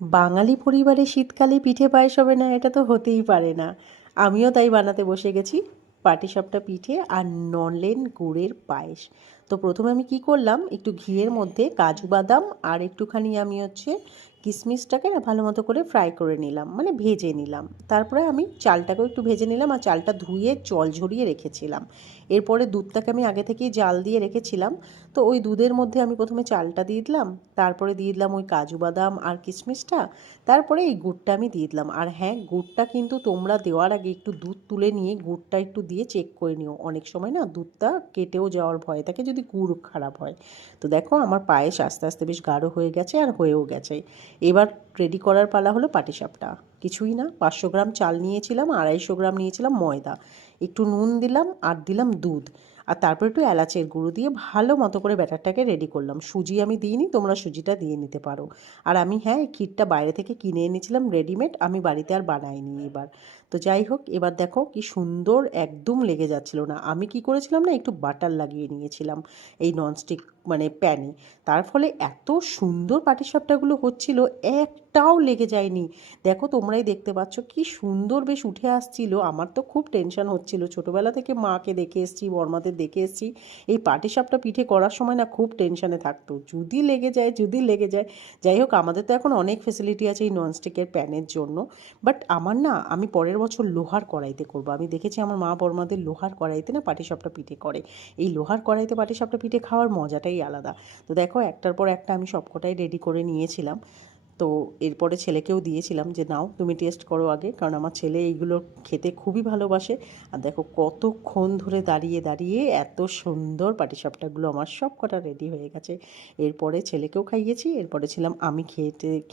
বাঙালি পরিবারে শীতকালে পিঠে পায়েস হবে না, এটা তো হতেই পারে না। আমিও তাই বানাতে বসে গেছি পাটিসাপটা পিঠে আর নলেন গুড়ের পায়েস। তো প্রথমে আমি কি করলাম, একটু ঘিয়ের মধ্যে কাজু বাদাম আর একটুখানি আমি কিশমিশটাকে না ভালো মতো করে ফ্রাই করে নিলাম, মানে ভেজে নিলাম। তারপরে আমি চালটাকেও একটু ভেজে নিলাম আর চালটা ধুয়ে জল ঝরিয়ে রেখেছিলাম। এরপরে দুধটাকে আমি আগে থেকেই জাল দিয়ে রেখেছিলাম। তো ওই দুধের মধ্যে আমি প্রথমে চালটা দিয়ে দিলাম, তারপরে দিয়ে দিলাম ওই কাজু বাদাম আর কিশমিশটা, তারপরে এই গুড়টা আমি দিয়ে দিলাম। আর হ্যাঁ, গুড়টা কিন্তু তোমরা দেওয়ার আগে একটু দুধ তুলে নিয়ে গুড়টা একটু দিয়ে চেক করে নিও। অনেক সময় না দুধটা কেটেও যাওয়ার ভয় থাকে যদি গুড় খারাপ হয়। তো দেখো আমার পায়েস আস্তে আস্তে বেশ গাঢ় হয়ে গেছে আর হয়েও গেছে। এবার রেডি করার পালা হলো পাটিসাপটা। কিছুই না, 500 গ্রাম চাল নিয়েছিলাম, 250 গ্রাম নিয়েছিলাম ময়দা, একটু নুন দিলাম আর দিলাম দুধ, আর তারপর একটু এলাচের গুঁড়ো দিয়ে ভালো মতো করে ব্যাটারটাকে রেডি করলাম। সুজি আমি দিইনি, তোমরা সুজিটা দিয়ে নিতে পারো। আর আমি হ্যাঁ, এই ক্ষীরটা বাইরে থেকে কিনে এনেছিলাম রেডিমেড, আমি বাড়িতে আর বানাইনি এবার। তো যাই হোক, এবার দেখো কি সুন্দর, একদম লেগে যাচ্ছিল না। আমি কি করেছিলাম না, একটু বাটার লাগিয়ে নিয়েছিলাম এই ননস্টিক মানে প্যানে। তার ফলে এত সুন্দর পাটিসাপটাগুলো হচ্ছিল, একটাও লেগে যায়নি। দেখো তোমরাই দেখতে পাচ্ছ কি সুন্দর বেশ উঠে আসছিল। আমার তো খুব টেনশন হচ্ছিল, ছোটোবেলা থেকে মাকে দেখে এসেছি, বড়মাদের দেখে এসেছি, এই পাটিসাপটা পিঠে করার সময় না খুব টেনশনে থাকতো, যদি লেগে যায়, যদি লেগে যায়। যাই হোক, আমাদের তো এখন অনেক ফেসিলিটি আছে এই ননস্টিকের প্যানের জন্য। বাট আমার না, আমি পরের বছর লোহার কড়াইতে করব। আমি দেখেছি আমার মা বড়মাদের লোহার কড়াইতে না পাটিসাপটা পিঠে করে। এই লোহার কড়াইতে পাটিসাপটা পিঠে খাওয়ার মজাটাই আলাদা। তো দেখো একটার পর একটা আমি সবকটাই রেডি করে নিয়েছিলাম। তো এরপরে ছেলেকেও দিয়েছিলাম যে নাও তুমি টেস্ট করো আগে, কারণ আমার ছেলে এইগুলো খেতে খুবই ভালোবাসে। আর দেখো কতক্ষণ ধরে দাঁড়িয়ে দাঁড়িয়ে এত সুন্দর পাটিসাপটাগুলো আমার সব কটা রেডি হয়ে গেছে। এরপরে ছেলেকেও খাইয়েছি, এরপরে ছিলাম আমি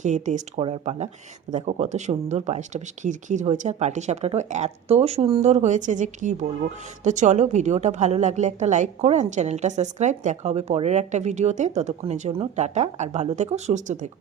খেয়ে টেস্ট করার পালা। তো দেখো কত সুন্দর, পায়েসটা বেশ ক্ষীর হয়েছে আর পাটিসাপটাটাও এত সুন্দর হয়েছে যে কি বলবো। তো চলো, ভিডিওটা ভালো লাগলে একটা লাইক করো আর চ্যানেলটা সাবস্ক্রাইব। দেখা হবে পরের একটা ভিডিওতে, ততক্ষণের জন্য টাটা, আর ভালো থেকো, সুস্থ থেকো।